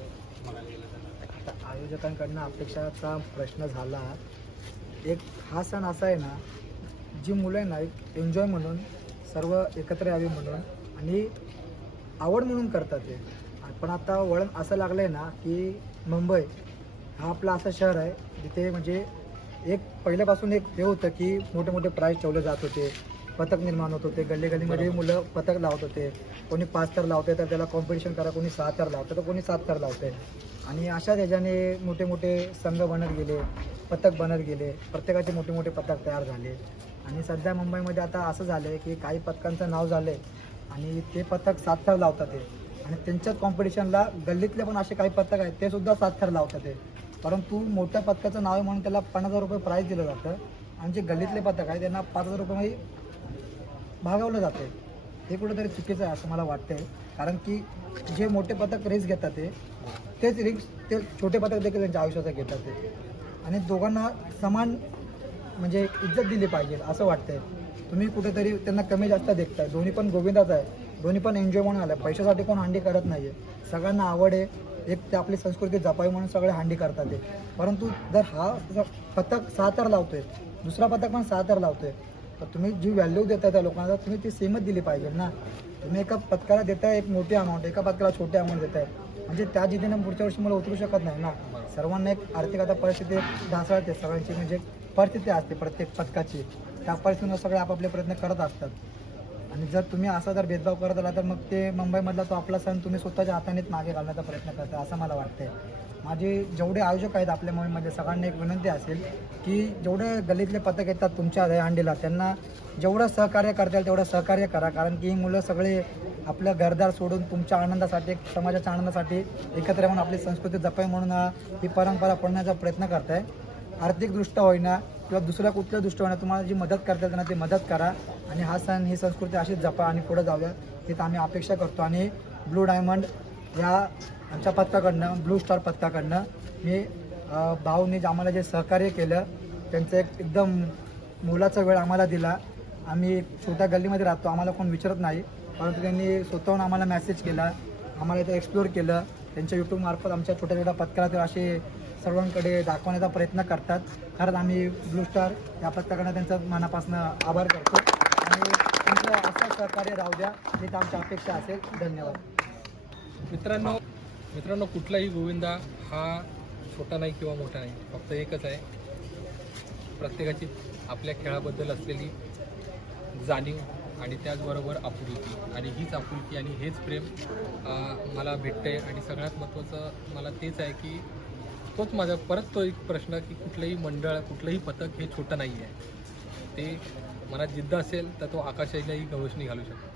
आता आयोजकांकडनं अपेक्षाचा प्रश्न झाला. एक हा सण असा आहे ना, जी मुलं आहे ना एक एन्जॉय म्हणून सर्व एकत्र यावी म्हणून आणि आवड म्हणून करतात ते. पण आता वळण असं लागलं आहे ना की मुंबई हा आपला असं शहर आहे जिथे म्हणजे एक पहिल्यापासून एक हे होतं की मोठे मोठे प्राईज ठेवले जात होते, पथक निर्माण होत होते, गल्लीमध्ये मुलं पथक लावत होते. कोणी 5 थर लावते तर त्याला कॉम्पिटिशन करा, कोणी 6 थर लावतं तर कोणी 7 थर लावते. आणि अशाच ह्याच्याने मोठे मोठे संघ बनत गेले, पथक बनत गेले, प्रत्येकाचे मोठे मोठे पथक तयार झाले. आणि सध्या मुंबईमध्ये आता असं झालं आहे की काही पथकांचं नाव झालं आहे आणि ते पथक 7 थर लावतात ते, आणि त्यांच्याच कॉम्पिटिशनला गल्लीतले पण असे काही पथक आहेत ते सुद्धा 7 थर लावतात ते. परंतु मोठ्या पथकाचं नाव आहे म्हणून त्याला 50,000 रुपये प्राईज दिलं जातं आणि जे गल्लीतले पथक आहे त्यांना 5,000 रुपये भागवलं जाते. हे कुठेतरी चुकीचं आहे असं मला वाटतंय. कारण की जे मोठे पथक रेस घेतात तेच रिस्क ते छोटे पथक देखील त्यांच्या आयुष्याचा घेतात ते, आणि दोघांना समान म्हणजे इज्जत दिली पाहिजे असं वाटतंय. तुम्ही कुठेतरी त्यांना कमी जास्त देखताय. दोन्ही पण गोविंदाच आहे, दोन्ही पण एन्जॉय म्हणून आलं. पैशासाठी कोण हंडी करत नाही आहे, सगळ्यांना आवड आहे, एक ते आपली संस्कृती जपावी म्हणून सगळे हंडी करतात ते. परंतु जर हा पथक 6 थर लावतोय, दुसरा पथक पण 6 थर लावतोय, तर तुम्ही जी व्हॅल्यू देताय त्या लोकांना तुम्ही ती सेमच दिली पाहिजे ना. तुम्ही एका पथकाला देताय एक मोठी अमाऊंट, एका पथकाला छोटी अमाऊंट देताय, म्हणजे त्या जिद्दीने पुढच्या वर्षी मला उतरू शकत नाही ना. सर्वांना एक आर्थिक आता परिस्थिती ढासळते, सगळ्यांची म्हणजे परिस्थिती असते प्रत्येक पथकाची, त्या परिस्थितीवर सगळे आपापले प्रयत्न करत असतात. आणि जर तुम्ही असा जर भेदभाव करत आला तर मग ते मुंबईमधला तो आपला सण तुम्ही स्वतःच्या हातानेच मागे घालण्याचा प्रयत्न करता असं मला वाटतंय. माझे जेवढे आयोजक आहेत आपल्या मोहीममध्ये सगळ्यांना एक विनंती असेल की जेवढे गल्लीतले पथक येतात तुमच्या दहीहंडीला त्यांना जेवढं सहकार्य करता येईल तेवढं सहकार्य करा. कारण की ही मुलं सगळे आपलं घरदार सोडून तुमच्या आनंदासाठी, समाजाच्या आनंदासाठी एकत्र येऊन आपली संस्कृती जपावी म्हणून ही परंपरा पडण्याचा प्रयत्न करताय. आर्थिकदृष्ट्या होईना किंवा दुसऱ्या कुठल्या दृष्ट्या होईना तुम्हाला जी मदत करता येईल ना ती मदत करा आणि हा सण, ही संस्कृती अशीच जपा आणि पुढे जाऊया ही आम्ही अपेक्षा करतो. आणि ब्लू डायमंड या आमच्या पथकाकडनं, ब्लू स्टार पथकाकडनं मी भाऊनी आम्हाला जे सहकार्य केलं त्यांचं एकदम मोलाचा वेळ आम्हाला दिला. आम्ही छोट्या गल्लीमध्ये राहतो, आम्हाला कोण विचारत नाही, परंतु त्यांनी स्वतःहून आम्हाला मेसेज केला, आम्हाला इथं एक्सप्लोर केलं. त्यांच्या यूट्यूबमार्फत आमच्या छोट्या छोट्या पथकाला ते असे सर्वांकडे दाखवण्याचा प्रयत्न करतात. खरंच आम्ही ब्लू स्टार या पथकाकडनं त्यांचं मनापासून आभार करतो आणि त्यांचं असं सहकार्य राहू द्या ही आमची अपेक्षा असेल. धन्यवाद. मित्रांनो कुठलाही गोविंदा हा छोटा नाही किंवा मोठा नाही, फक्त एकच आहे. प्रत्येकाची आपल्या खेळाबद्दल असलेली जाणीव आणि त्याचबरोबर आपुलकी, आणि हीच आपुलकी आणि हेच प्रेम मला भेटते. आणि सगळ्यात महत्त्वाचं मला तेच आहे की तोच माझा परत तो एक प्रश्न की कुठलंही मंडळ, कुठलंही पथक हे छोटं नाही आहे. ते मनात जिद्द असेल तर तो आकाशालाही गवसणी घालू शकतो.